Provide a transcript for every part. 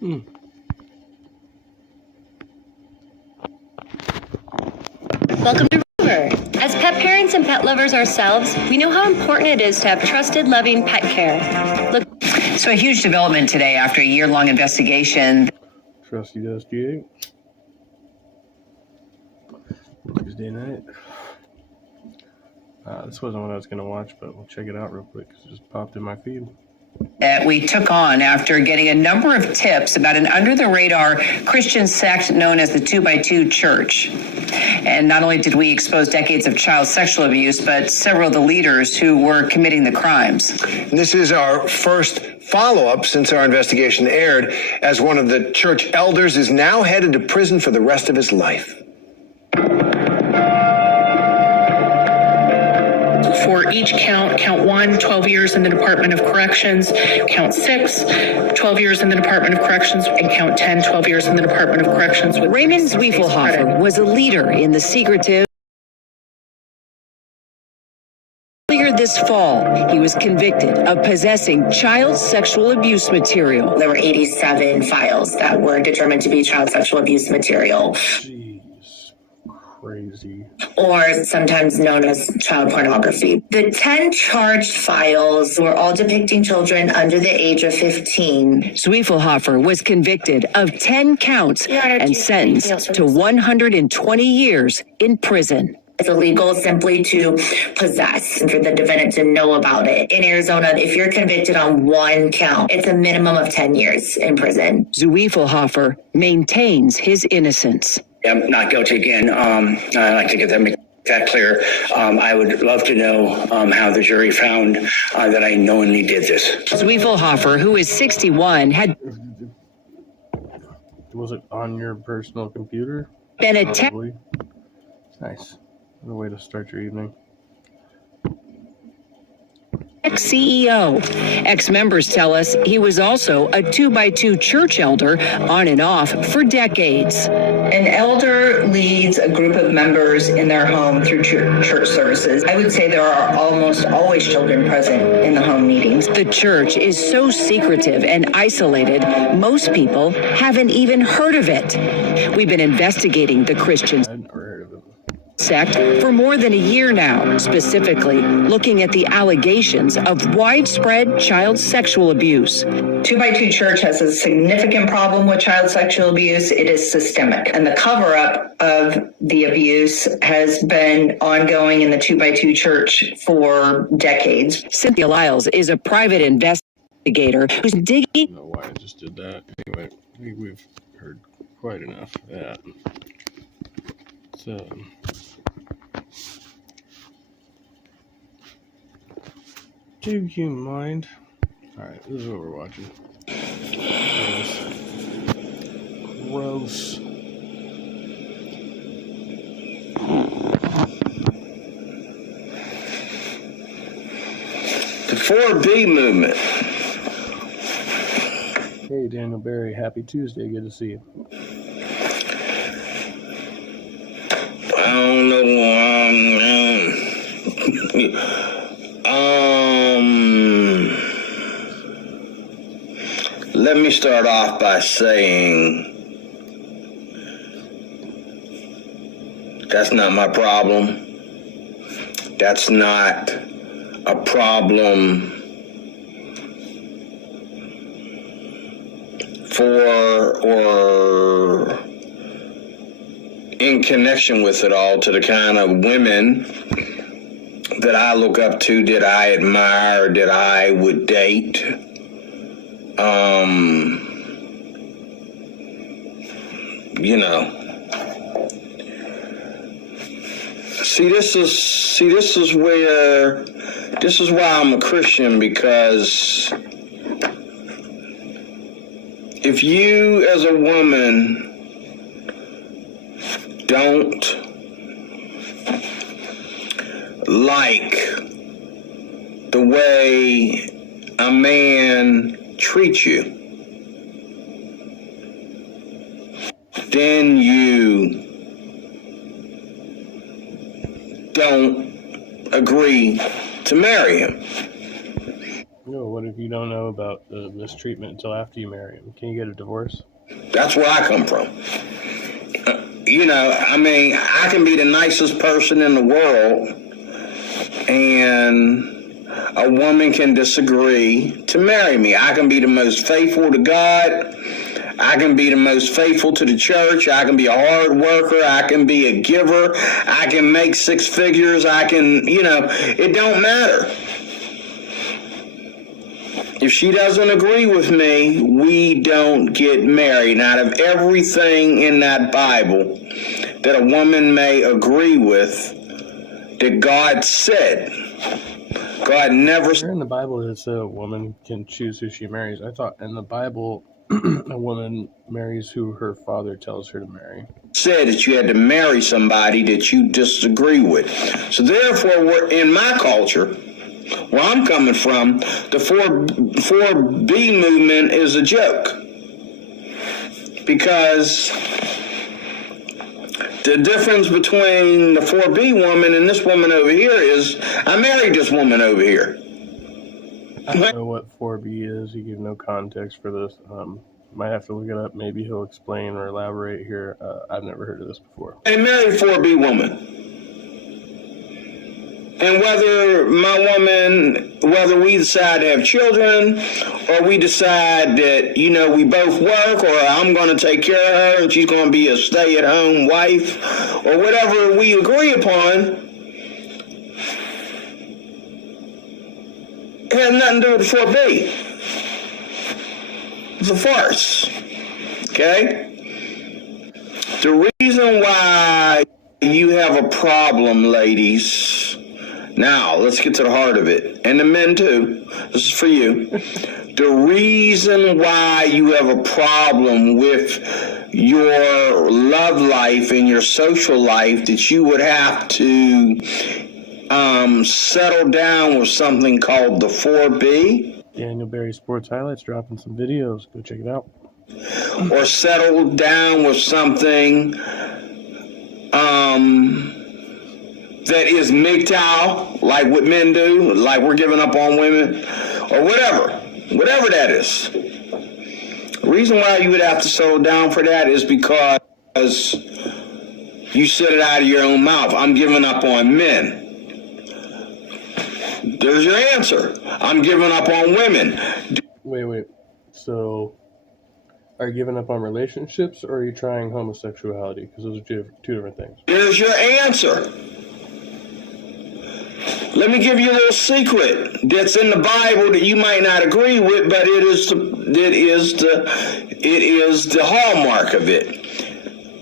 Welcome to Rover. As pet parents and pet lovers ourselves, we know how important it is to have trusted, loving pet care. So a huge development today after a year-long investigation. Trusty SG8. Tuesday night. This wasn't what I was going to watch, but we'll check it out real quick because it just popped in my feed. That we took on after getting a number of tips about an under-the-radar Christian sect known as the 2x2 Church. And not only did we expose decades of child sexual abuse, but several of the leaders who were committing the crimes. This is our first follow-up since our investigation aired, as one of the church elders is now headed to prison for the rest of his life. For each count 1, 12 years in the Department of Corrections, count 6, 12 years in the Department of Corrections, and count 10, 12 years in the Department of Corrections. Raymond Zwiefelhofer was a leader in the secretive. Earlier this fall, he was convicted of possessing child sexual abuse material. There were 87 files that were determined to be child sexual abuse material. Crazy. Or sometimes known as child pornography. The 10 charged files were all depicting children under the age of 15. Zwiefelhofer was convicted of 10 counts and sentenced to 120 years in prison. It's illegal simply to possess and for the defendant to know about it. In Arizona, if you're convicted on one count, it's a minimum of 10 years in prison. Zwiefelhofer maintains his innocence. I'm not guilty again. I'd like to make that clear. I would love to know how the jury found that I knowingly did this. Zwiefelhofer, who is 61, had... Was it on your personal computer? Been attacked. Nice. What a way to start your evening. Ex-CEO. Ex-members tell us he was also a 2x2 church elder on and off for decades. An elder leads a group of members in their home through church services. I would say there are almost always children present in the home meetings. The church is so secretive and isolated, most people haven't even heard of it. We've been investigating the Christian sect for more than a year now, specifically looking at the allegations of widespread child sexual abuse. 2x2 Church has a significant problem with child sexual abuse. It is systemic, and the cover-up of the abuse has been ongoing in the 2x2 Church for decades. Cynthia Lyles is a private investigator who's digging. I don't know why I just did that. Anyway, I think we've heard quite enough of that. So... do you mind? Alright, this is what we're watching. Gross. The 4B movement. Hey, Daniel Berry, happy Tuesday. Good to see you. I don't know. Let me start off by saying that's not my problem. That's not a problem for or in connection with it all to the kind of women that I look up to, that I admire, that I would date. You know. This is why I'm a Christian, because if you as a woman don't like the way a man treats you, then you don't agree to marry him. No, what if you don't know about the mistreatment until after you marry him. Can you get a divorce? That's where I come from. You know, I mean, I can be the nicest person in the world, and a woman can disagree to marry me. I can be the most faithful to God. I can be the most faithful to the church. I can be a hard worker. I can be a giver. I can make six figures. I can, you know, it don't matter. If she doesn't agree with me, we don't get married. Out of everything in that Bible that a woman may agree with, that God said, God never... Where in the Bible it said a woman can choose who she marries? I thought in the Bible a woman marries who her father tells her to marry. Said that you had to marry somebody that you disagree with. So therefore, we're in my culture, where I'm coming from, the 4B movement is a joke. Because the difference between the 4B woman and this woman over here is I married this woman over here. I don't know what 4B is. He gave no context for this. Might have to look it up. Maybe he'll explain or elaborate here. I've never heard of this before. I married a 4B woman. And whether we decide to have children, or we decide that, you know, we both work, or I'm going to take care of her and she's going to be a stay-at-home wife, or whatever we agree upon, it has nothing to do with 4B. It's a farce. Okay? The reason why you have a problem, ladies, now let's get to the heart of it, and the men too, this is for you. The reason why you have a problem with your love life and your social life, that you would have to settle down with something called the 4B. Daniel Berry Sports Highlights dropping some videos. Go check it out. Or settle down with something that is MGTOW, like what men do, like we're giving up on women, or whatever that is. The reason why you would have to settle down for that is because you said it out of your own mouth. I'm giving up on men. There's your answer. I'm giving up on women. Wait. So, are you giving up on relationships, or are you trying homosexuality? Because those are two different things. There's your answer. Let me give you a little secret that's in the Bible that you might not agree with, but it is the hallmark of it.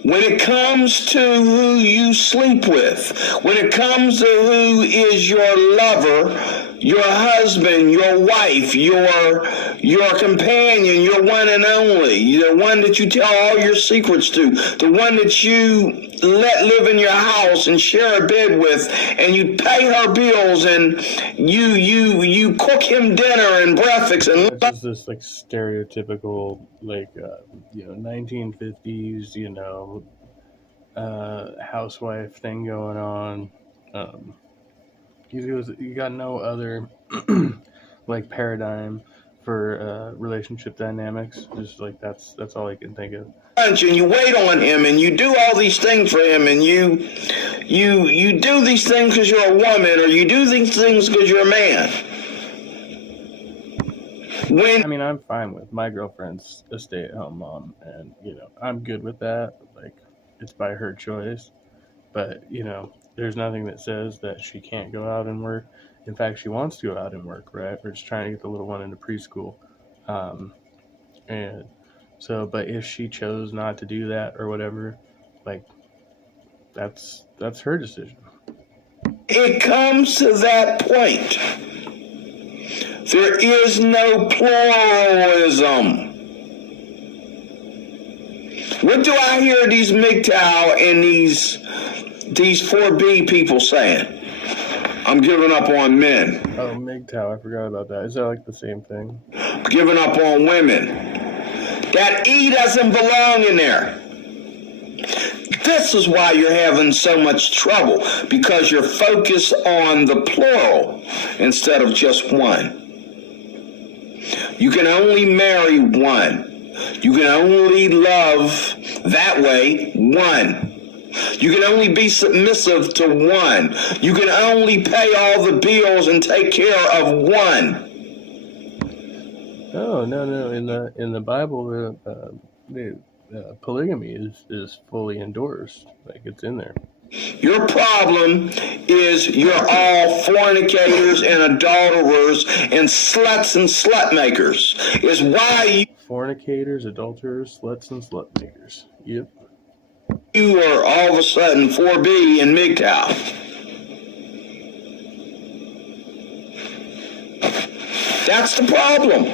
When it comes to who you sleep with, when it comes to who is your lover, your husband, your wife, your companion, your one and only, the one that you tell all your secrets to, the one that you let live in your house and share a bed with, and you pay her bills, and you cook him dinner and breakfast. And this is this like stereotypical 1950s housewife thing going on. You got no other like paradigm for relationship dynamics. Just like that's all I can think of. And you wait on him, and you do all these things for him, and you do these things because you're a woman, or you do these things because you're a man. I'm fine with my girlfriend's a stay-at-home mom, and I'm good with that. Like, it's by her choice, but there's nothing that says that she can't go out and work. In fact, she wants to go out and work, right? We're just trying to get the little one into preschool, and so. But if she chose not to do that or whatever, that's her decision. It comes to that point. There is no pluralism. What do I hear these MGTOW and these 4B people saying? I'm giving up on men. Oh, MGTOW, I forgot about that. Is that like the same thing? Giving up on women. That E doesn't belong in there. This is why you're having so much trouble, because you're focused on the plural instead of just one. You can only marry one. You can only love that way one. You can only be submissive to one. You can only pay all the bills and take care of one. Oh, no. In the Bible, polygamy is fully endorsed. Like, it's in there. Your problem is you're all fornicators and adulterers and sluts and slut makers. Is why Fornicators, adulterers, sluts, and slut makers. Yep. you are all of a sudden 4B in MGTOW. That's the problem.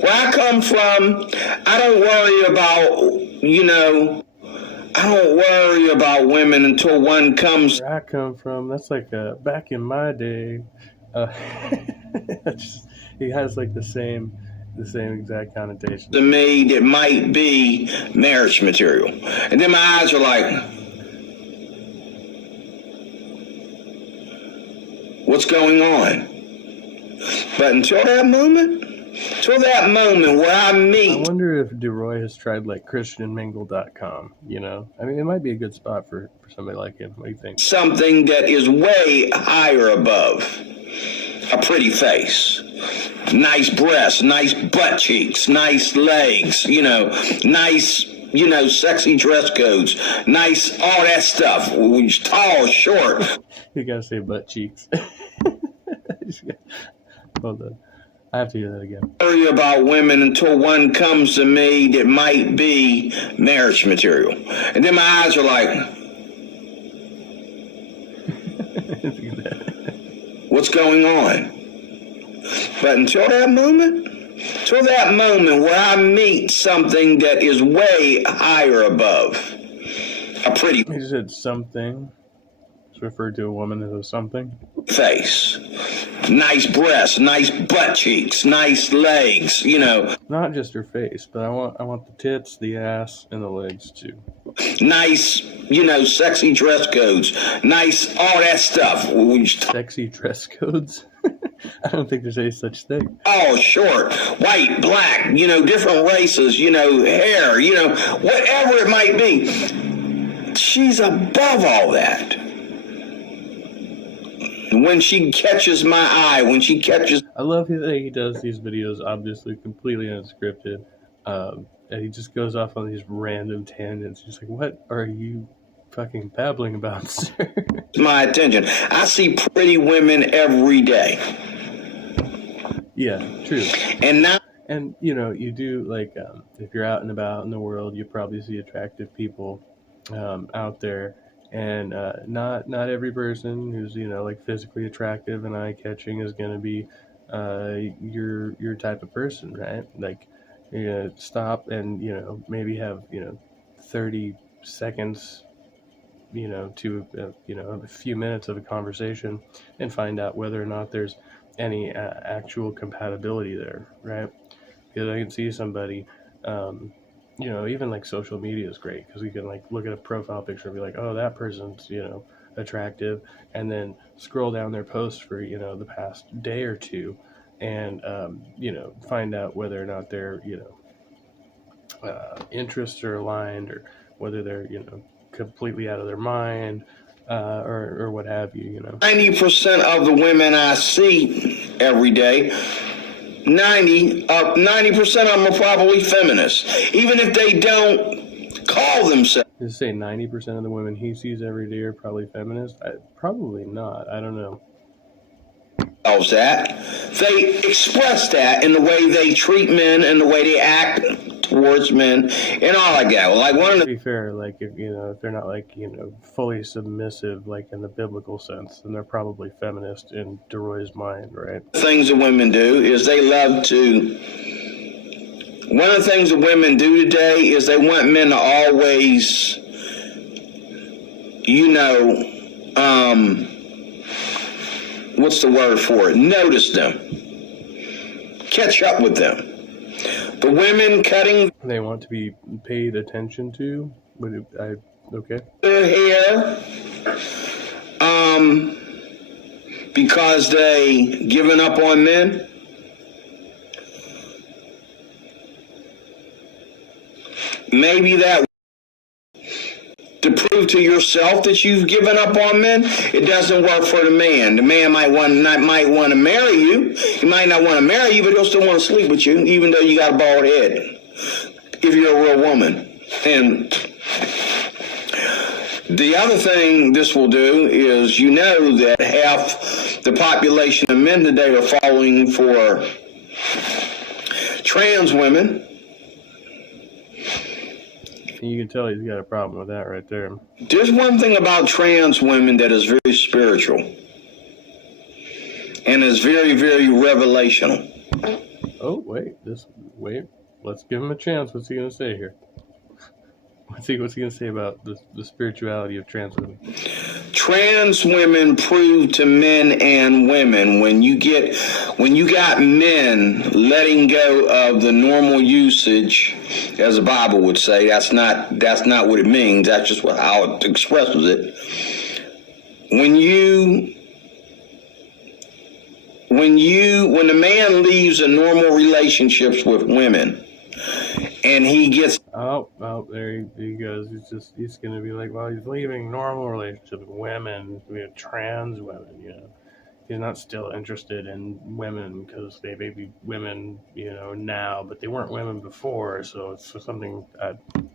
Where I come from, I don't worry about, I don't worry about women until one comes. Where I come from, that's like back in my day. He has like the same exact connotation. To me, that might be marriage material. And then my eyes are like, what's going on? But until that moment where I meet. I wonder if DeRoy has tried like ChristianMingle.com, I mean, it might be a good spot for somebody like him. What do you think? Something that is way higher above a pretty face. Nice breasts, nice butt cheeks, nice legs, nice, sexy dress codes, nice, all that stuff. Tall, short. You gotta say butt cheeks. Hold on. I have to hear that again. Worry about women until one comes to me that might be marriage material. And then my eyes are like, what's going on? But until that moment where I meet something that is way higher above a pretty. He said something. It's referred to a woman as a something. Face. Nice breasts, nice butt cheeks, nice legs, Not just her face, but I want the tits, the ass, and the legs too. Nice, sexy dress codes, nice, all that stuff. Sexy dress codes? I don't think there's any such thing. Oh, short, white, black, different races, hair, whatever it might be. She's above all that. When she catches my eye, I love that he does these videos, obviously completely unscripted, and he just goes off on these random tangents. He's like, what are you fucking babbling about, sir? My attention. I see pretty women every day. Yeah, true. And now, and you do, like, if you're out and about in the world, you probably see attractive people out there. And not every person who's like physically attractive and eye-catching is going to be your type of person, right? Like, stop and maybe have 30 seconds to a few minutes of a conversation and find out whether or not there's any actual compatibility there, right? Because I can see somebody. Even like social media is great because we can like look at a profile picture and be like, oh, that person's, attractive, and then scroll down their posts for, the past day or two and, find out whether or not their, interests are aligned or whether they're, completely out of their mind or what have you, 90% of the women I see every day, 90% of them are probably feminists, even if they don't call themselves. Did you say 90% of the women he sees every day are probably feminist? Probably not. I don't know. That they express that in the way they treat men and the way they act towards men and all like that. Like to be fair, like if they're not like fully submissive like in the biblical sense, then they're probably feminist in DeRoy's mind, right? Things that women do is they love to. One of the things that women do today is they want men to always, what's the word for it? Notice them. Catch up with them. The women cutting. They want to be paid attention to. Okay. Their hair. Because they given up on men. maybe that to prove to yourself that you've given up on men, it doesn't work for the man. The man might want to marry you. He might not want to marry you, but he'll still want to sleep with you, even though you got a bald head, if you're a real woman. And the other thing this will do is, you know that half the population of men today are falling for trans women. You can tell he's got a problem with that right there. There's one thing about trans women that is very spiritual and is very, very revelational. Oh, wait. Let's give him a chance. What's he going to say here? What's he going to say about the spirituality of trans women? Trans women prove to men and women when you got men letting go of the normal usage, as the Bible would say. That's not what it means. That's just how it expresses it. When the man leaves a normal relationships with women, and he gets there he goes. He's gonna be like, well, he's leaving normal relationships with women, trans women, you know. He's not still interested in women because they may be women, you know, now, but they weren't women before, so it's something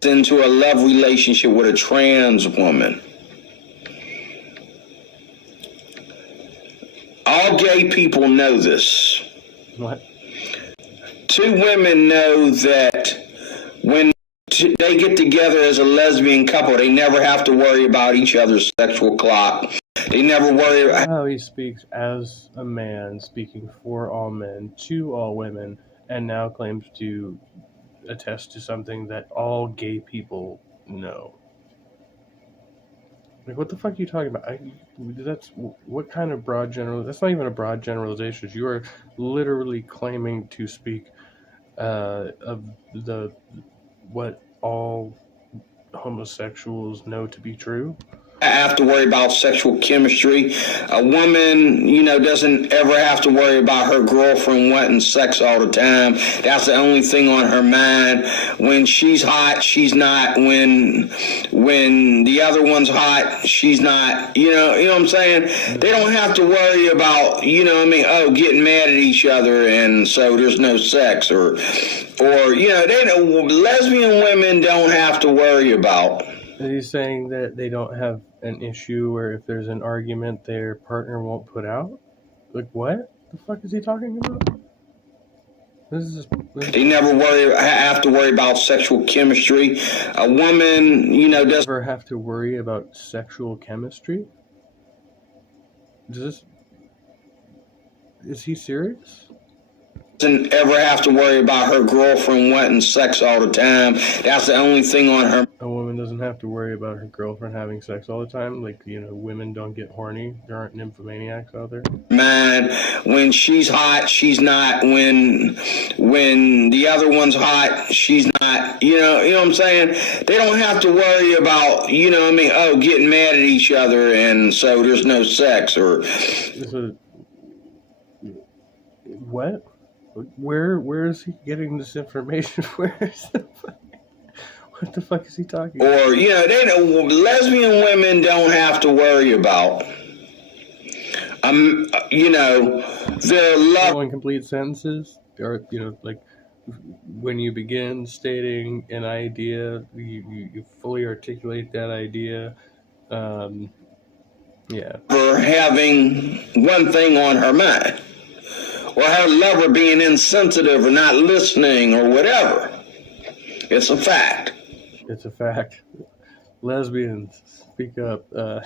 into a love relationship with a trans woman. All gay people know this. What? Two women know that when they get together as a lesbian couple, they never have to worry about each other's sexual clock. They never worry about how he speaks as a man, speaking for all men, to all women, and now claims to attest to something that all gay people know. Like, what the fuck are you talking about? That's what kind of broad general? That's not even a broad generalization. You are literally claiming to speak of what all homosexuals know to be true. Have to worry about sexual chemistry. A woman, you know, doesn't ever have to worry about her girlfriend wanting sex all the time. That's the only thing on her mind. When she's hot, she's not. When the other one's hot, she's not. You know what I'm saying? They don't have to worry about, you know what I mean, getting mad at each other and so there's no sex or you know, lesbian women don't have to worry about. He's saying that they don't have an issue where if there's an argument their partner won't put out? Like, what? The fuck is he talking about? They never have to worry about sexual chemistry. A woman, you know, doesn't ever have to worry about sexual chemistry? Is he serious? Doesn't ever have to worry about her girlfriend wanting sex all the time. That's the only thing on her. A woman doesn't have to worry about her girlfriend having sex all the time. Like, you know, women don't get horny. There aren't nymphomaniacs out there. Man, when she's hot, she's not. When the other one's hot, she's not. You know what I'm saying? They don't have to worry about, you know what I mean, getting mad at each other and so there's no sex or. What? Where is he getting this information? What the fuck is he talking about? Or, you know, lesbian women don't have to worry about, you know, their love. Incomplete sentences, or, you know, like when you begin stating an idea, you fully articulate that idea. Yeah. For having one thing on her mind. Or her lover being insensitive or not listening or whatever. It's a fact. It's a fact. Lesbians, speak up. You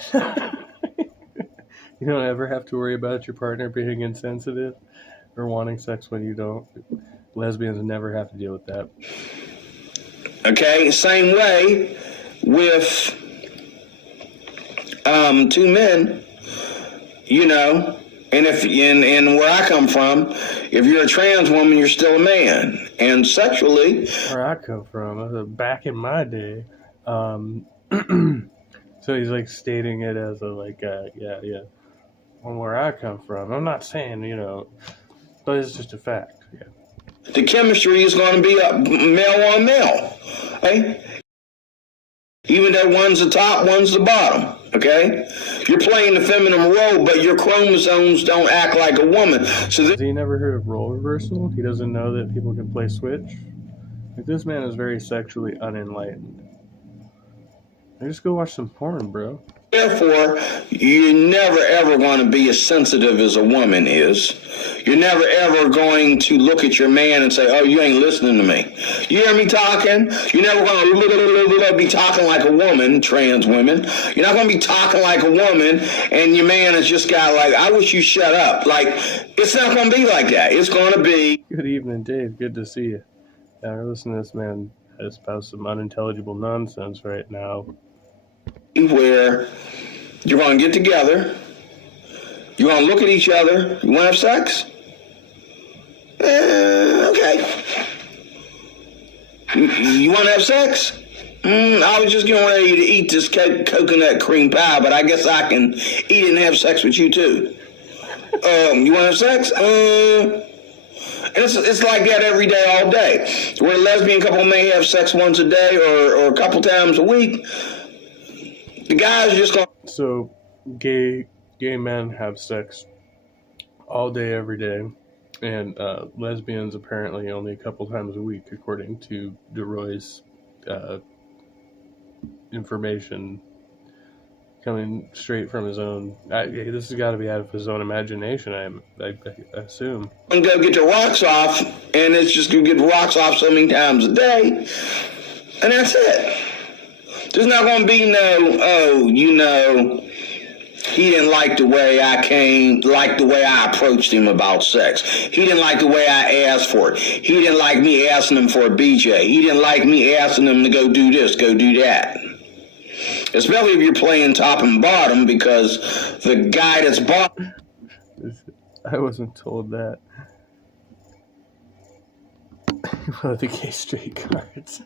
don't ever have to worry about your partner being insensitive or wanting sex when you don't. Lesbians never have to deal with that. Okay, same way with two men, you know. And and where I come from, if you're a trans woman, you're still a man. And sexually, where I come from, back in my day, so he's like stating it as yeah. From where I come from, I'm not saying, you know, but it's just a fact. Yeah. The chemistry is going to be male on male. Okay? Even though one's the top, one's the bottom. Okay? You're playing the feminine role, but your chromosomes don't act like a woman. So Has he never heard of role reversal? He doesn't know that people can play Switch? Like, this man is very sexually unenlightened. Just go watch some porn, bro. therefore, you're never ever going to be as sensitive as a woman is. You're never ever going to look at your man and say, oh, you ain't listening to me. You hear me talking? You're never going to be talking like a woman, trans women. You're not going to be talking like a woman, and your man has just got like, I wish you shut up. Like, it's not going to be like that. It's going to be. Good evening, Dave. Good to see you. Listen to this man espouse some unintelligible nonsense right now. Where you're going to get together, you're going to look at each other, you want to have sex? Okay. You want to have sex? I was just getting ready to eat this coconut cream pie, but I guess I can eat it and have sex with you too. You want to have sex? And it's like that every day, all day. Where a lesbian couple may have sex once a day or a couple times a week. The guys just going. So, gay men have sex all day, every day, and lesbians apparently only a couple times a week, according to DeRoy's information coming straight from his own. This has got to be out of his own imagination, I assume. And go get the rocks off, and it's just gonna get the rocks off so many times a day, and that's it. There's not going to be no, he didn't like the way I approached him about sex. He didn't like the way I asked for it. He didn't like me asking him for a BJ. He didn't like me asking him to go do this, go do that. Especially if you're playing top and bottom, because the guy that's bottom. I wasn't told that. Well, the gay straight cards.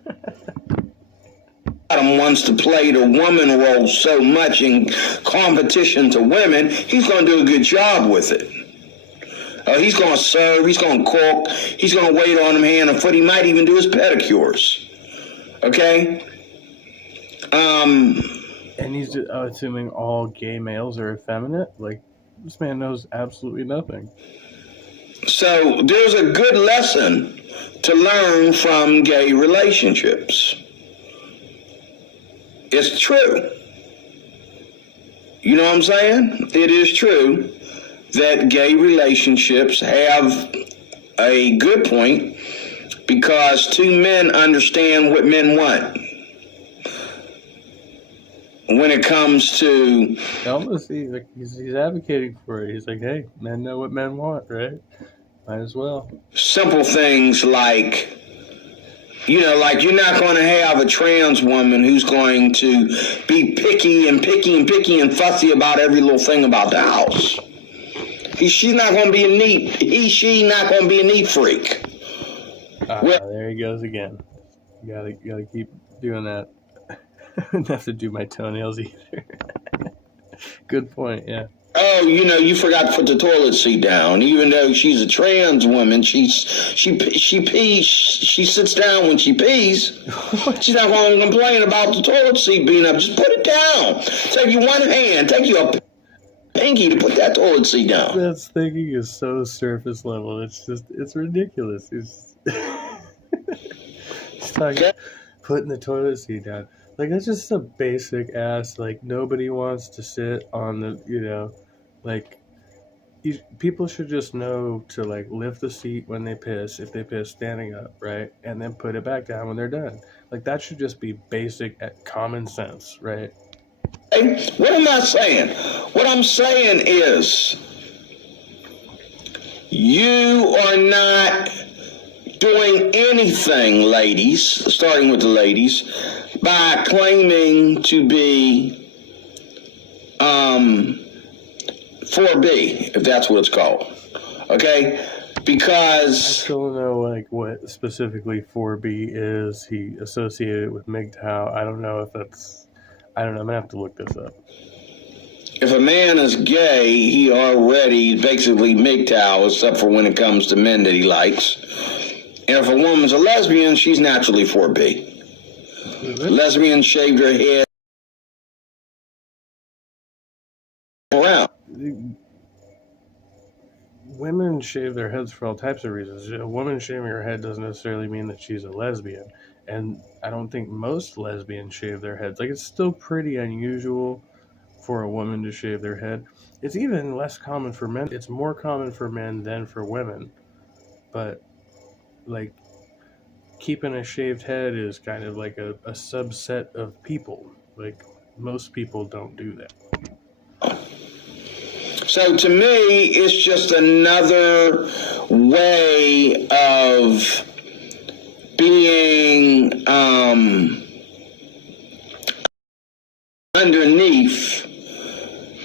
Wants to play the woman role so much in competition to women, he's going to do a good job with it. He's going to serve, he's going to cook, he's going to wait on him hand and foot, he might even do his pedicures. Okay? And he's just, assuming all gay males are effeminate? Like, this man knows absolutely nothing. So there's a good lesson to learn from gay relationships. It's true. You know what I'm saying? It is true that gay relationships have a good point because two men understand what men want. When it comes to... Almost, he's advocating for it. He's like, hey, men know what men want, right? Might as well. Simple things like... like you're not going to have a trans woman who's going to be picky and fussy about every little thing about the house. She's not going to be a neat. She not going to be a neat freak. There he goes again. You gotta keep doing that. I don't have to do my toenails either. Good point. Yeah. Oh, you forgot to put the toilet seat down. Even though she's a trans woman, she pees. She sits down when she pees. She's not going to complain about the toilet seat being up. Just put it down. Take you one hand. Take you a pinky to put that toilet seat down. That's thinking is so surface level. It's ridiculous. He's talking putting the toilet seat down. Like, that's just a basic ass, like, nobody wants to sit on the, people should just know to, like, lift the seat when they piss, if they piss standing up, right? And then put it back down when they're done. Like, that should just be basic common sense, right? Hey, what am I saying? What I'm saying is, you are not doing anything, ladies, starting with the ladies, by claiming to be 4B, if that's what it's called. Okay? Because... I still don't know, like, what specifically 4B is. He associated it with MGTOW. I don't know if that's... I don't know. I'm going to have to look this up. If a man is gay, he already basically MGTOW, except for when it comes to men that he likes. And if a woman's a lesbian, she's naturally 4B. Lesbians shaved their head around. Women shave their heads for all types of reasons. A woman shaving her head doesn't necessarily mean that she's a lesbian. And I don't think most lesbians shave their heads. Like, it's still pretty unusual for a woman to shave their head. It's even less common for men. It's more common for men than for women. But, like, keeping a shaved head is kind of like a subset of people. Like, most people don't do that. So to me, it's just another way of being underneath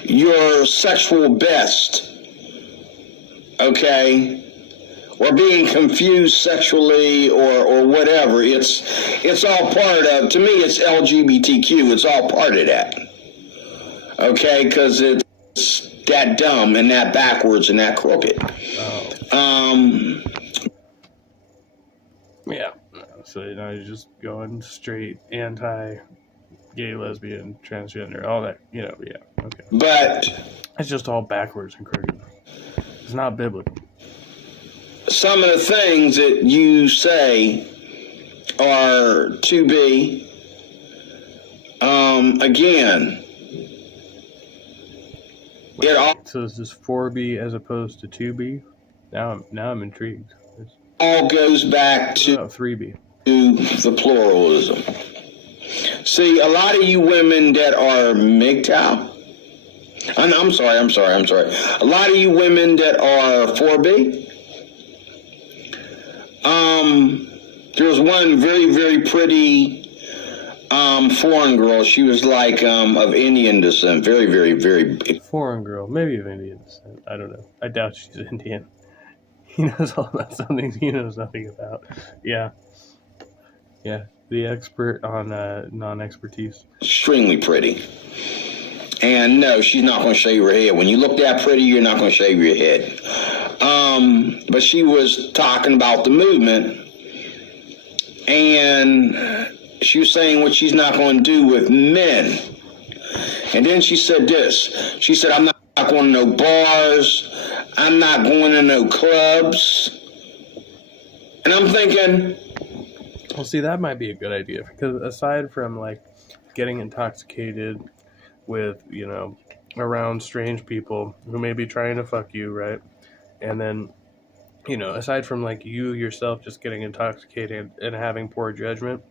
your sexual best, okay? Or being confused sexually or whatever. It's all part of, to me, it's LGBTQ. It's all part of that, okay? Because it's that dumb and that backwards and that crooked. Yeah. So now you're just going straight anti-gay, lesbian, transgender, all that. Yeah. Okay. But it's just all backwards and crooked. It's not biblical. Some of the things that you say are to be, again, so is this 4B as opposed to 2B? Now I'm intrigued. All goes back to 3B. To the pluralism. See, a lot of you women that are MGTOW, I'm sorry. A lot of you women that are 4B, there was one very, very pretty foreign girl. She was like of Indian descent. Very, very, very big. Foreign girl, maybe of Indian descent. I don't know. I doubt she's Indian. He knows all about something he knows nothing about. Yeah. The expert on non-expertise. Extremely pretty. And no, she's not going to shave her head. When you look that pretty, you're not going to shave your head. But she was talking about the movement, and she was saying what she's not going to do with men. And then she said this. She said, I'm not going to no bars. I'm not going to no clubs. And I'm thinking, well, see, that might be a good idea, because aside from like getting intoxicated with, around strange people who may be trying to fuck you, right? And then, aside from like you yourself just getting intoxicated and having poor judgment,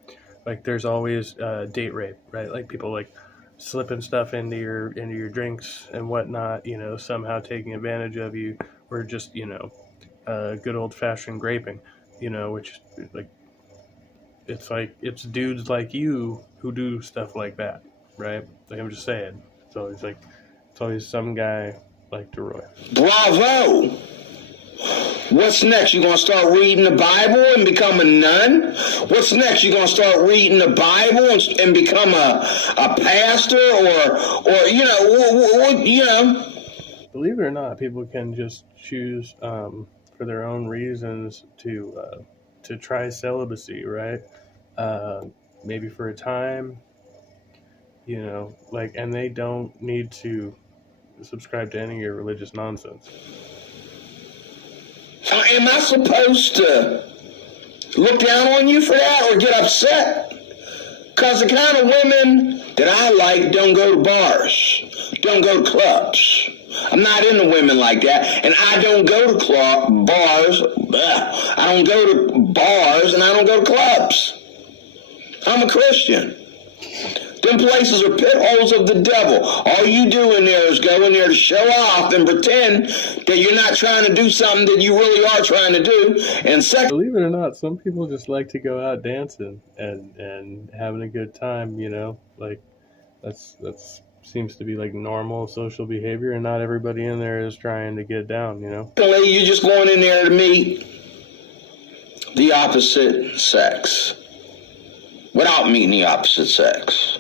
like there's always date rape, right? Like people like slipping stuff into your drinks and whatnot, somehow taking advantage of you, or just, good old fashioned graping, which like, it's dudes like you who do stuff like that, right? Like I'm just saying. So it's always some guy like DeRoy. Bravo! What's next? You gonna start reading the Bible and become a nun? What's next? You gonna start reading the Bible and become a pastor or Believe it or not, people can just choose for their own reasons to try celibacy, right? Maybe for a time, and they don't need to subscribe to any of your religious nonsense. Am I supposed to look down on you for that or get upset? Because the kind of women that I like don't go to bars, don't go to clubs. I'm not into women like that, and I don't go to bars. I don't go to bars, and I don't go to clubs. I'm a Christian. Them places are pit holes of the devil. All you do in there is go in there to show off and pretend that you're not trying to do something that you really are trying to do. And believe it or not, some people just like to go out dancing and having a good time, like that's seems to be like normal social behavior, and not everybody in there is trying to get down, You're just going in there to meet the opposite sex without meeting the opposite sex.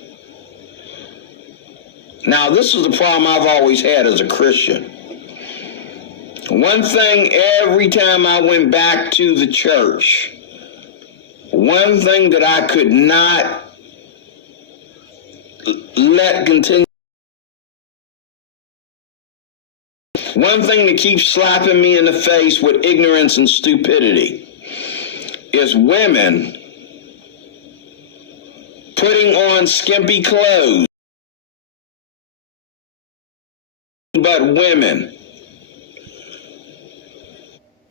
Now, this is the problem I've always had as a Christian. One thing, every time I went back to the church, one thing that I could not let continue. One thing that keeps slapping me in the face with ignorance and stupidity is women putting on skimpy clothes. But women.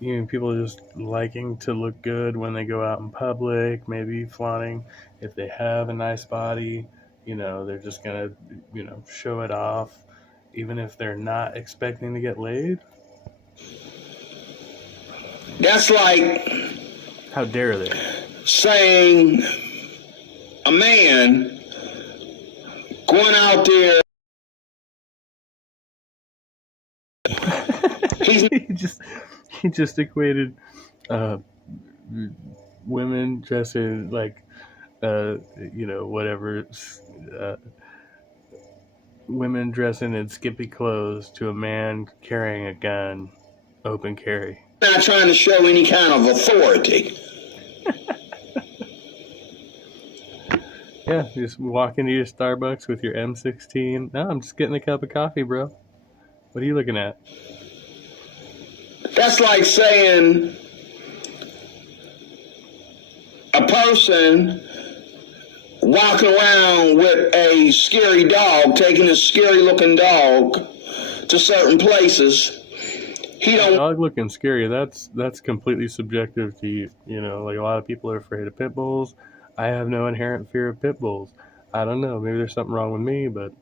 You know, people just liking to look good when they go out in public, maybe flaunting if they have a nice body, you know, they're just gonna, you know, show it off, even if they're not expecting to get laid. That's like, how dare they? Saying a man going out there, he just equated women dressing like you know, whatever, women dressing in skimpy clothes to a man carrying a gun, open carry. Not trying to show any kind of authority. Yeah, you just walk into your Starbucks with your M16. No, I'm just getting a cup of coffee, bro. What are you looking at? That's like saying a person walking around with a scary dog, taking a scary looking dog to certain places. He don't. Dog looking scary. That's completely subjective to you. You know, like a lot of people are afraid of pit bulls. I have no inherent fear of pit bulls. I don't know. Maybe there's something wrong with me, but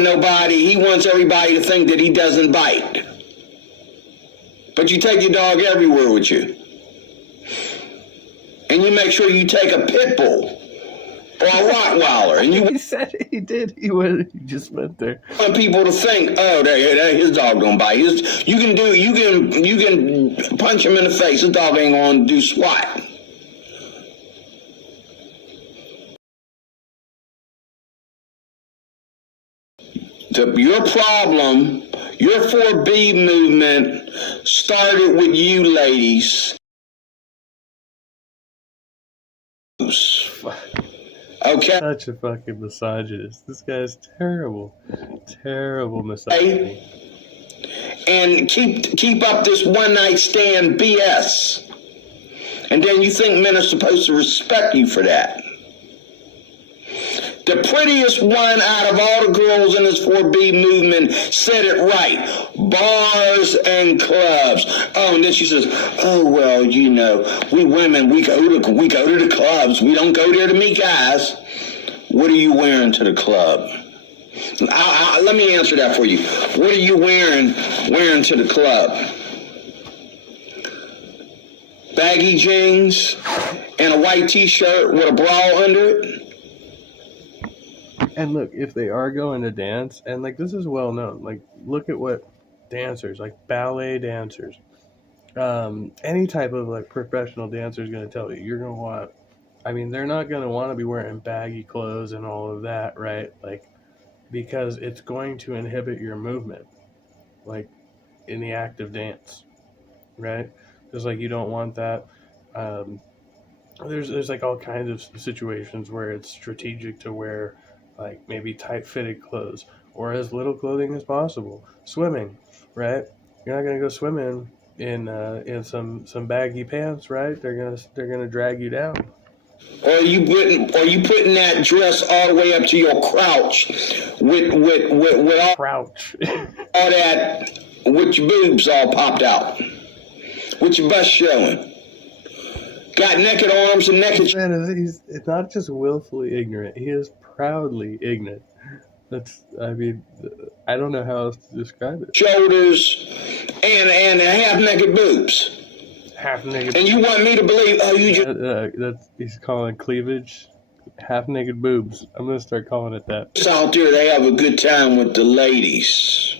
Nobody. He wants everybody to think that he doesn't bite. But you take your dog everywhere with you. And you make sure you take a pit bull or a Rottweiler. And you he said he did. He just went there. Want people to think, oh, his dog don't bite. You can punch him in the face. His dog ain't gonna do squat. Your problem, your 4B movement started with you ladies. Okay. Such a fucking misogynist. This guy's terrible. Terrible misogyny. And keep up this one night stand BS. And then you think men are supposed to respect you for that. The prettiest one out of all the girls in this 4B movement said it right. Bars and clubs. Oh, and then she says, oh, well, you know, we women, we go to the clubs. We don't go there to meet guys. What are you wearing to the club? Let me answer that for you. What are you wearing to the club? Baggy jeans and a white T-shirt with a bra under it? And look, if they are going to dance, and like this is well known, like look at what dancers, like ballet dancers, any type of like professional dancer is going to tell you. You're going to want, I mean, they're not going to want to be wearing baggy clothes and all of that, right? Like, because it's going to inhibit your movement, like in the act of dance, right? Because like you don't want that. There's like all kinds of situations where it's strategic to wear like maybe tight-fitted clothes or as little clothing as possible. Swimming, right? You're not gonna go swimming in some baggy pants, right? They're gonna drag you down. Or you putting that dress all the way up to your crouch with all crouch, all that, with your boobs all popped out, with your bust showing. Got naked arms and naked. Man, he's not just willfully ignorant. He is proudly ignorant. That's, I mean, I don't know how else to describe it. Shoulders and half-naked boobs. Half-naked. And you want me to believe? Oh, you just that's he's calling cleavage half-naked boobs. I'm gonna start calling it that. Out there, they have a good time with the ladies.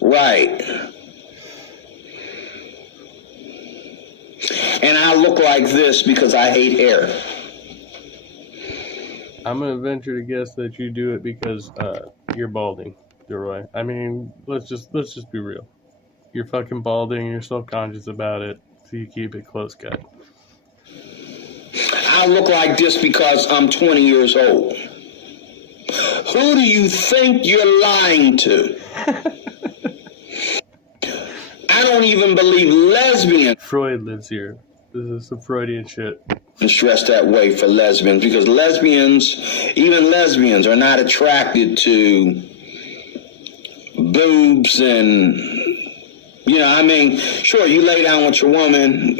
Right. And I look like this because I hate hair. I'm going to venture to guess that you do it because you're balding, DeRoy. I mean, let's just be real. You're fucking balding, you're self-conscious about it, so you keep it close cut. I look like this because I'm 20 years old. Who do you think you're lying to? I don't even believe lesbians. Freud lives here. This is some Freudian shit. Stress that way for lesbians, because even lesbians are not attracted to boobs and, sure, you lay down with your woman,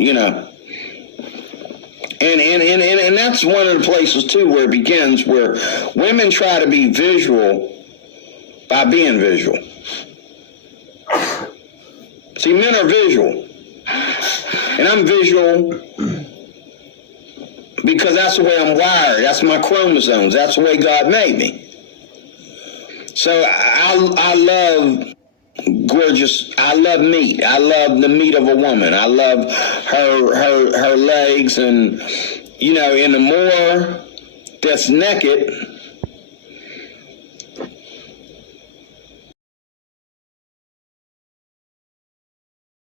and that's one of the places too where it begins, where women try to be visual by being visual. See, men are visual, and I'm visual because that's the way I'm wired. That's my chromosomes. That's the way God made me. So I love gorgeous. I love meat. I love the meat of a woman. I love her legs, and and the more that's naked,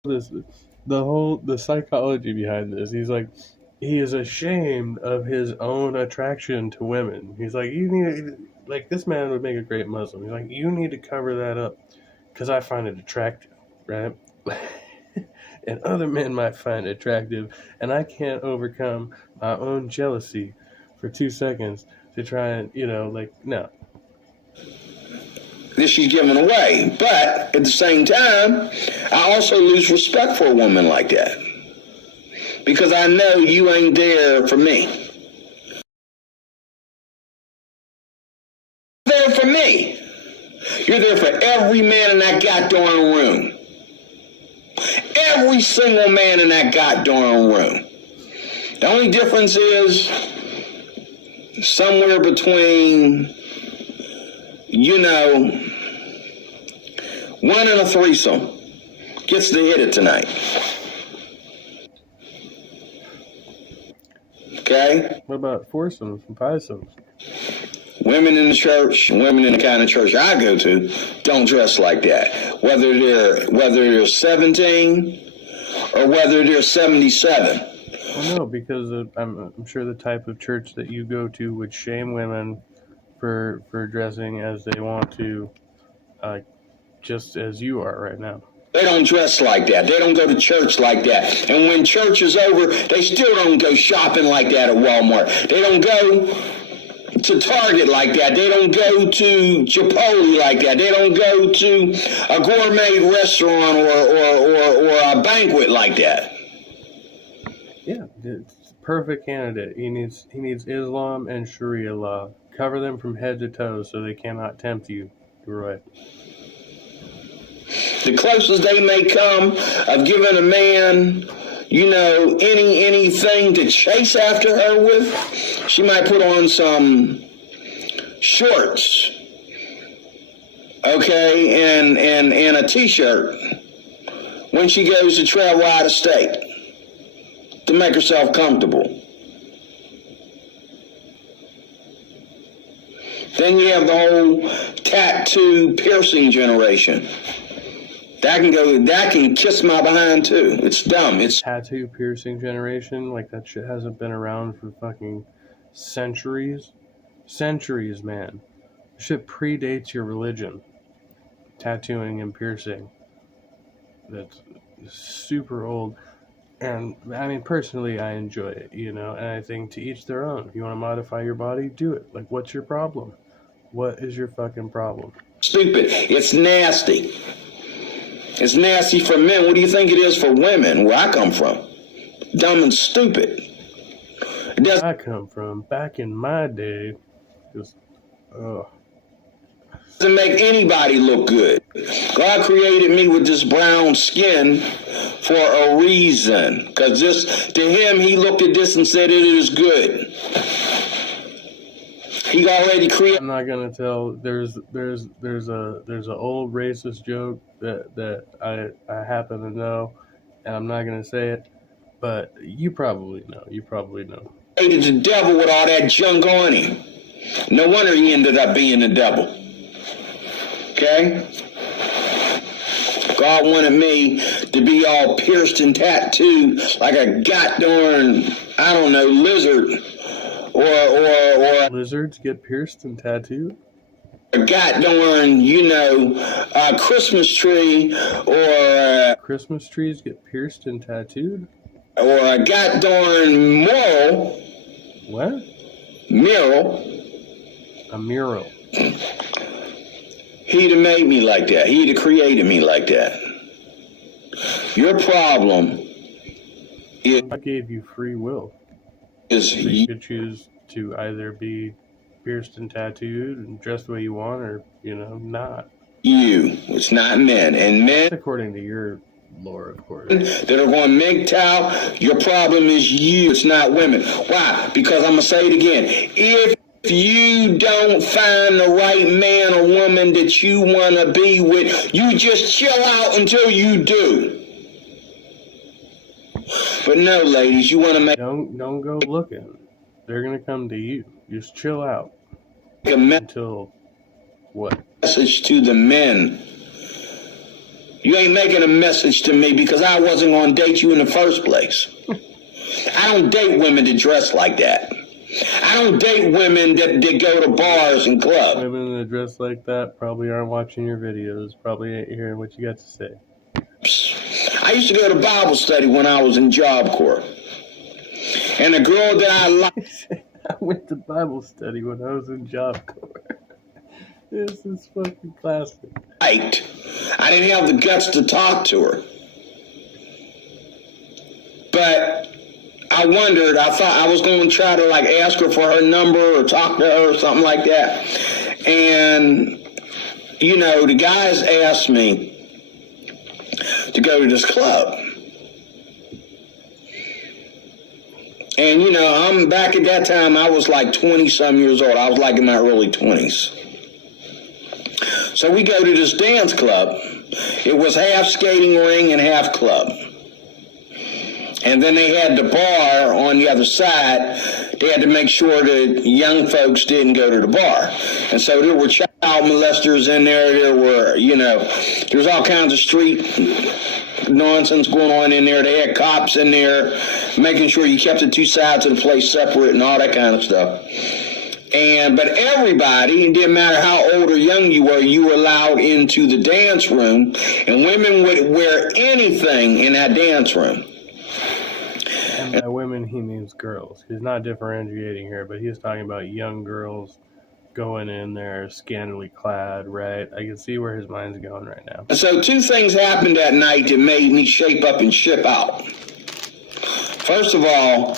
the psychology behind this. He's like, he is ashamed of his own attraction to women. He's like, this man would make a great Muslim. He's like, you need to cover that up because I find it attractive, right? And other men might find it attractive, and I can't overcome my own jealousy for 2 seconds to try and, no. that she's giving away. But at the same time, I also lose respect for a woman like that, because I know you ain't there for me. You're there for me. You're there for every man in that goddamn room. Every single man in that goddamn room. The only difference is somewhere between, one in a threesome gets to hit it tonight. Okay? What about foursomes and fivesomes? Women in the church, women in the kind of church I go to, don't dress like that. Whether they're 17 or whether they're 77. Well, no, because I'm sure the type of church that you go to would shame women for dressing as they want to, just as you are right now. They don't dress like that. They don't go to church like that. And when church is over, they still don't go shopping like that at Walmart. They don't go to Target like that. They don't go to Chipotle like that. They don't go to a gourmet restaurant or a banquet like that. Yeah, it's perfect candidate. He needs Islam and Sharia law. Cover them from head to toe so they cannot tempt you. You're right. The closest they may come of giving a man, anything to chase after her with, she might put on some shorts, okay, and a t-shirt when she goes to travel out of state to make herself comfortable. Then you have the whole tattoo piercing generation. That can kiss my behind too. It's dumb. It's tattoo piercing generation. Like, that shit hasn't been around for fucking centuries. Centuries, man. Shit predates your religion. Tattooing and piercing. That's super old. And personally, I enjoy it, and I think to each their own. If you want to modify your body, do it. Like, what's your problem? What is your fucking problem? stupid. It's nasty. It's nasty for men. What do you think it is for women, where I come from? Dumb and stupid. Where I come from, back in my day, just, doesn't make anybody look good. God created me with this brown skin for a reason. Because to him, he looked at this and said, it is good. He already created. I'm not gonna tell. There's a old racist joke that I happen to know, and I'm not gonna say it, but you probably know. You probably know. Created the devil with all that junk on him. No wonder he ended up being the devil. Okay? God wanted me to be all pierced and tattooed like a goddamn, I don't know, lizard or Lizards get pierced and tattooed? a god darn, a Christmas tree, or Christmas trees get pierced and tattooed? or a god darn mural. What? Mural. A mural. He'd have made me like that. He'd have created me like that. Your problem is I gave you free will. So you you could choose to either be pierced and tattooed and dressed the way you want, or, not. It's not men. And men According to your lore, of course. that are going MGTOW, your problem is you. It's not women. Why? Because I'm going to say it again. If you don't find the right man or woman that you want to be with, you just chill out until you do. But no, ladies, you want to make Don't go looking. They're gonna come to you. Just chill out a until what? message to the men. You ain't making a message to me because I wasn't going to date you in the first place. I don't date women that dress like that. I don't date women that go to bars and clubs. Women that dress like that probably aren't watching your videos. Probably ain't hearing what you got to say. I used to go to Bible study when I was in Job Corps. And the girl that I liked... I went to Bible study when I was in Job Corps. This is fucking classic. I didn't have the guts to talk to her. But I wondered, I thought I was going to try to ask her for her number or talk to her or something like that. And, the guys asked me to go to this club. And, I'm back at that time, I was 20-some years old. I was in my early 20s. So we go to this dance club. It was half skating ring and half club. And then they had the bar on the other side. They had to make sure that young folks didn't go to the bar. And so there were child molesters in there. There were, there's all kinds of street nonsense going on in there. They had cops in there making sure you kept the two sides of the place separate and all that kind of stuff. But everybody, it didn't matter how old or young you were allowed into the dance room, and women would wear anything in that dance room. And by women, he means girls. He's not differentiating here, but he's talking about young girls going in there scantily clad, right? I can see where his mind's going right now. So two things happened that night that made me shape up and ship out. First of all,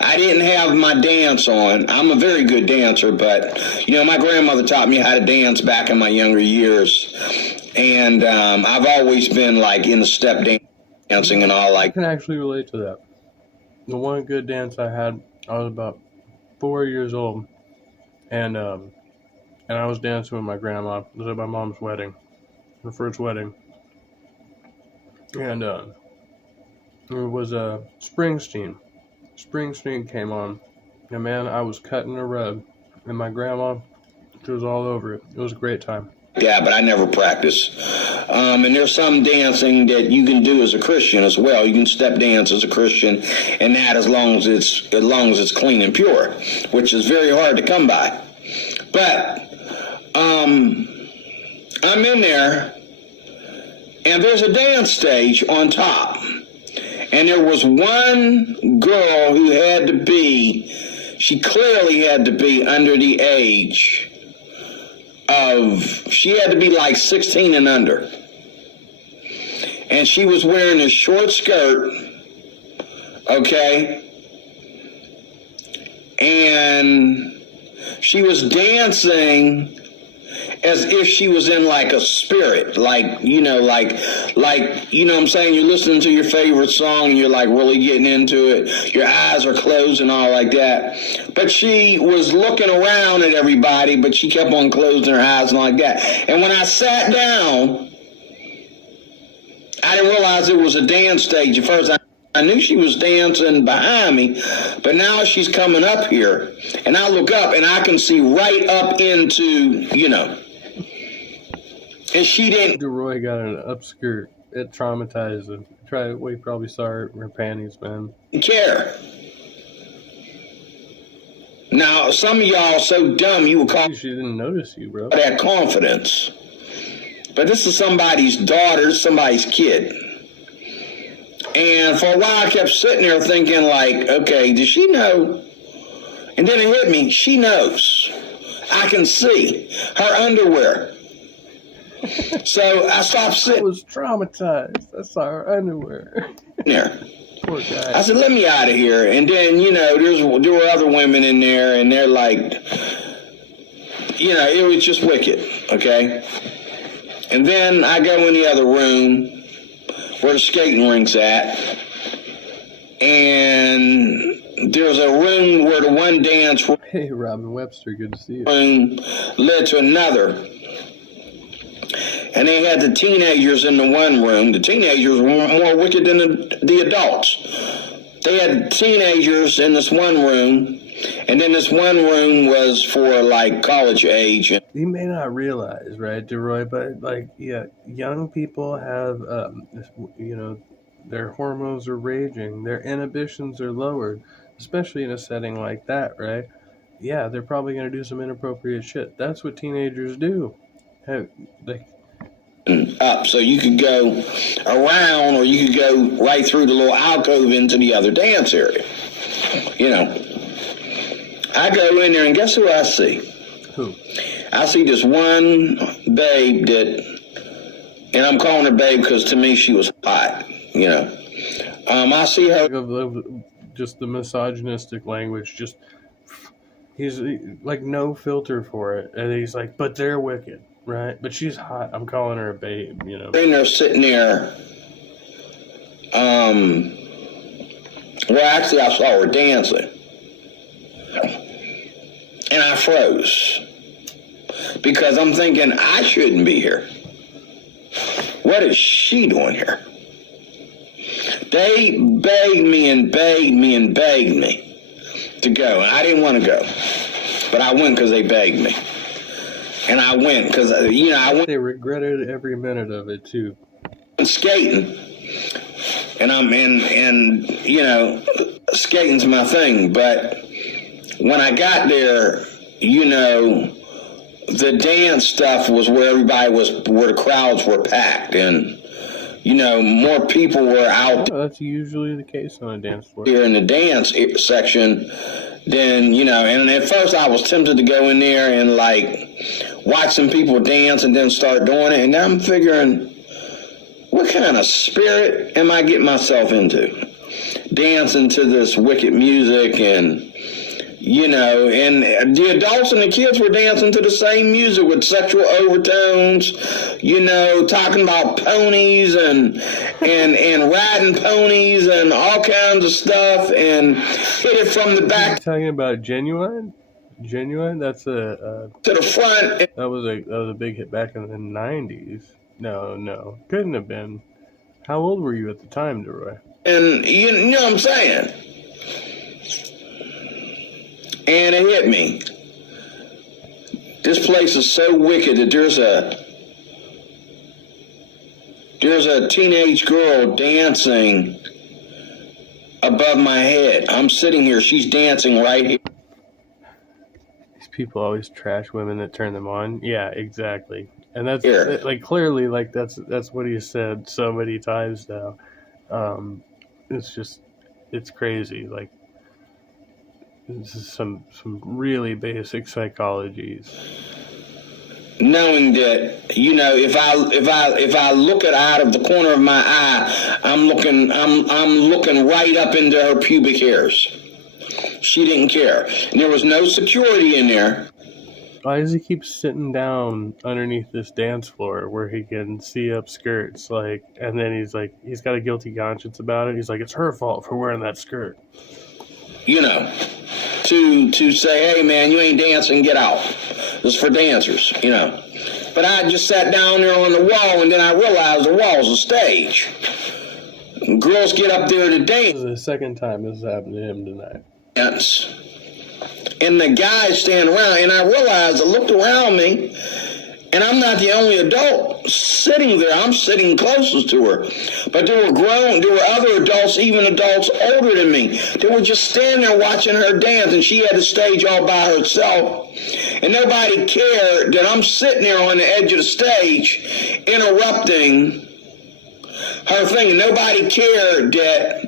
I didn't have my dance on. I'm a very good dancer, but, my grandmother taught me how to dance back in my younger years. And I've always been, in the step dancing and all I can actually relate to that. The one good dance I had, I was about 4 years old. And I was dancing with my grandma. It was at my mom's wedding. Her first wedding. And it was Springsteen. Springsteen came on, and man, I was cutting a rug, and my grandma, she was all over it. It was a great time. Yeah, but I never practiced. And there's some dancing that you can do as a Christian as well. You can step dance as a Christian, and that as long as it's clean and pure, which is very hard to come by. But I'm in there, and there's a dance stage on top. And there was one girl who she clearly had to be under the age of, she had to be 16 and under. And she was wearing a short skirt, okay? And she was dancing as if she was in a spirit, what I'm saying? You're listening to your favorite song and you're really getting into it. Your eyes are closed and all like that. But she was looking around at everybody, but she kept on closing her eyes and like that. And when I sat down, I didn't realize it was a dance stage. At first, I knew she was dancing behind me, but now she's coming up here. And I look up and I can see right up into, and she didn't. Roy got an upskirt. It traumatized him. We probably saw her panties, man. Care. Now, some of y'all are so dumb you would call She didn't notice you, bro. that confidence. But this is somebody's daughter, somebody's kid. And for a while I kept sitting there thinking like, okay, does she know? And then it hit me, she knows. I can see her underwear. So I stopped I sitting was traumatized. I saw her underwear. there. Poor guy. I said, let me out of here. And then, there were other women in there, and they're like, it was just wicked, okay? And then I go in the other room where the skating rink's at, and there's a room where the one dance Hey, Robin Webster, good to see you. room led to another. And they had the teenagers in the one room. The teenagers were more wicked than the adults. They had teenagers in this one room, and then this one room was for like college age. You may not realize, right, DeRoy, but young people have, their hormones are raging, their inhibitions are lowered, especially in a setting like that, right? Yeah, they're probably going to do some inappropriate shit. That's what teenagers do. Up, so you could go around, or you could go right through the little alcove into the other dance area. I go in there, and guess who I see? Who? I see this one babe and I'm calling her babe because to me she was hot. I see her. Just the misogynistic language, he's like no filter for it, and he's like, but they're wicked. Right, but she's hot. I'm calling her a babe, And they're sitting there. Actually, I saw her dancing, and I froze because I'm thinking I shouldn't be here. What is she doing here? They begged me and begged me and begged me to go, and I didn't want to go, but I went because they begged me. And I went because, I went. They regretted every minute of it, too. Skating. And skating's my thing. But when I got there, the dance stuff was where where the crowds were packed. And, more people were out. That's usually the case on a dance floor. Here in the dance section. Then, and at first I was tempted to go in there and watch some people dance and then start doing it. And now I'm figuring, what kind of spirit am I getting myself into? Dancing to this wicked music and the adults and the kids were dancing to the same music with sexual overtones, talking about ponies and riding ponies and all kinds of stuff and hit it from the back. Talking about Genuine? Genuine? That's to the front. That was a big hit back in the 90s. No. Couldn't have been. How old were you at the time, DeRoy? And you know what I'm saying? And it hit me. This place is so wicked that there's a teenage girl dancing above my head. I'm sitting here, she's dancing right here. These people always trash women that turn them on. Yeah, exactly. And that's clearly that's what he said so many times now. It's crazy. This is some really basic psychologies. Knowing that, if I look out of the corner of my eye, I'm looking right up into her pubic hairs. She didn't care. And there was no security in there. Why does he keep sitting down underneath this dance floor where he can see up skirts? And then he's got a guilty conscience about it. He's like, it's her fault for wearing that skirt. To say, hey man, you ain't dancing, get out. This is for dancers, But I just sat down there on the wall, and then I realized the wall's a stage. Girls get up there to dance. This is the second time this has happened to him tonight. And the guys stand around, and I realized, I looked around me, And I'm not the only adult sitting there. I'm sitting closest to her. But there were other adults, even adults older than me. They were just standing there watching her dance, and she had the stage all by herself. And nobody cared that I'm sitting there on the edge of the stage interrupting her thing. And nobody cared that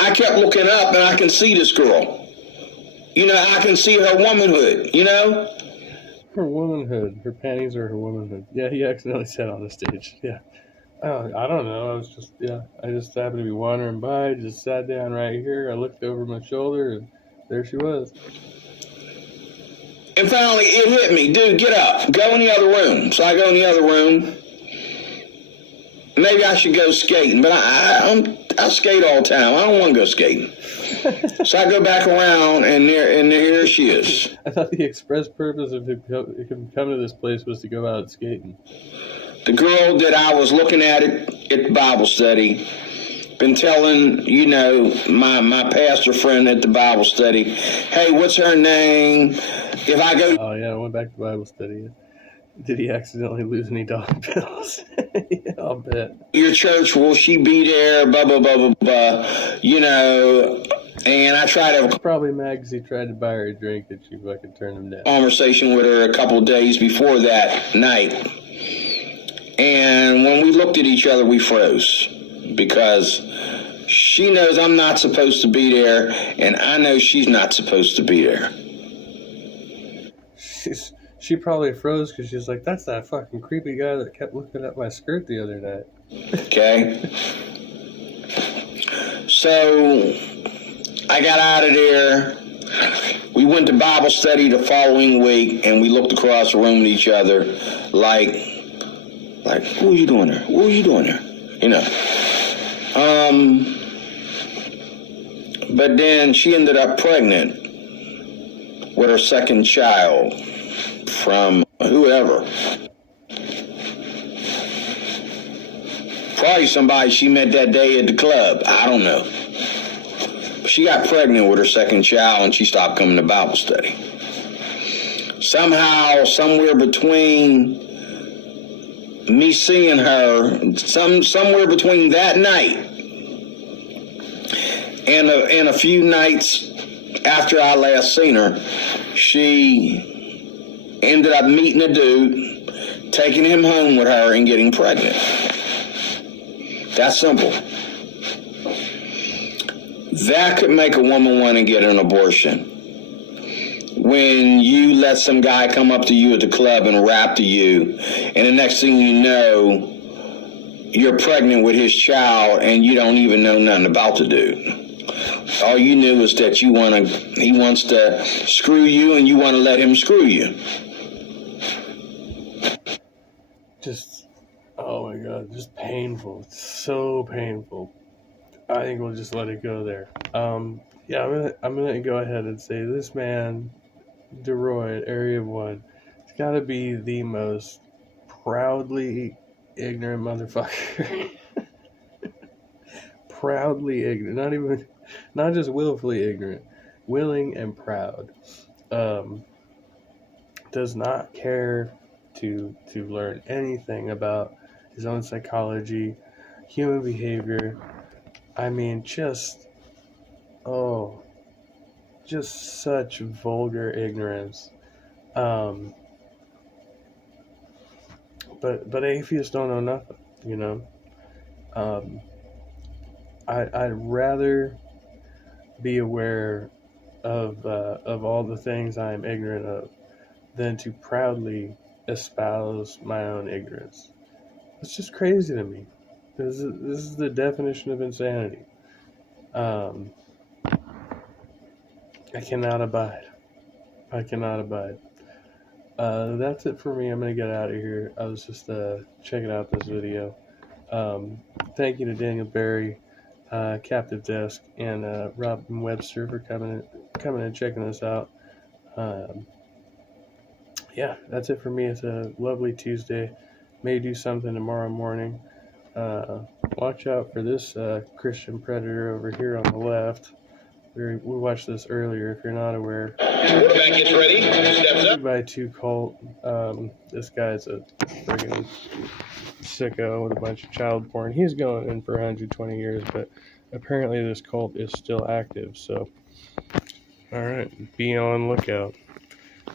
I kept looking up and I can see this girl. You know, I can see her womanhood, you know? Her womanhood. Her panties are her womanhood. Yeah, he accidentally said on the stage. Yeah. I don't know. I just happened to be wandering by, just sat down right here. I looked over my shoulder, and there she was. And finally, it hit me. Dude, get up. Go in the other room. So I go in the other room. Maybe I should go skating, but I skate all the time. I don't want to go skating. So I go back around, and here she is. I thought the express purpose of him coming to this place was to go out skating. The girl that I was looking at the Bible study, been telling, you know, my pastor friend at the Bible study, hey, what's her name? If I go... Oh, yeah, I went back to Bible study. Did he accidentally lose any dollar bills? Yeah, I'll bet. Your church, will she be there? Blah, blah, blah, blah, blah. You know, and I tried to have a... Probably mad because he tried to buy her a drink and she fucking turned him down. Conversation with her a couple of days before that night. And when we looked at each other, we froze. Because she knows I'm not supposed to be there, and I know she's not supposed to be there. She probably froze because she's like, that's that fucking creepy guy that kept looking at my skirt the other night. Okay. So I got out of there. We went to Bible study the following week, and we looked across the room at each other like, what are you doing there? What are you doing there? You know. But then she ended up pregnant with her second child from whoever. Probably somebody she met that day at the club. I don't know. She got pregnant with her second child and she stopped coming to Bible study. Somehow, somewhere between me seeing her, somewhere between that night and a few nights after I last seen her, she ended up meeting a dude, taking him home with her, and getting pregnant. That's simple. That could make a woman want to get an abortion. When you let some guy come up to you at the club and rap to you, and the next thing you know, you're pregnant with his child and you don't even know nothing about the dude. All you knew is that he wants to screw you and you want to let him screw you. Just, oh my God, just painful. It's so painful. I think we'll just let it go there. Yeah, I'm gonna go ahead and say this man, DeRoy at Area 1, it's got to be the most proudly ignorant motherfucker. Proudly ignorant, not just willfully ignorant, willing and proud. Does not care to learn anything about his own psychology, human behavior. I mean, just such vulgar ignorance. But atheists don't know nothing, you know. I'd rather be aware of all the things I am ignorant of than to proudly espouse my own ignorance. It's just crazy to me. This is the definition of insanity. I cannot abide. That's it for me. I'm going to get out of here. I was just checking out this video. Thank you to Daniel Berry, Captive Desk, and Robin Webster for coming and checking this out. Yeah, that's it for me. It's a lovely Tuesday. May do something tomorrow morning. Watch out for this Christian predator over here on the left. We watched this earlier. If you're not aware, Quarterback gets ready, steps up. 2x2 cult. This guy's a friggin' sicko with a bunch of child porn. He's going in for 120 years, but apparently this cult is still active. So, all right, be on lookout.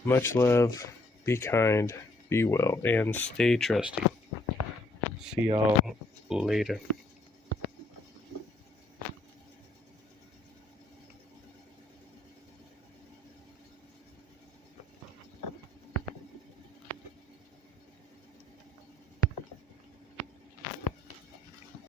Much love. Be kind. Be well, and stay trusty. See y'all later.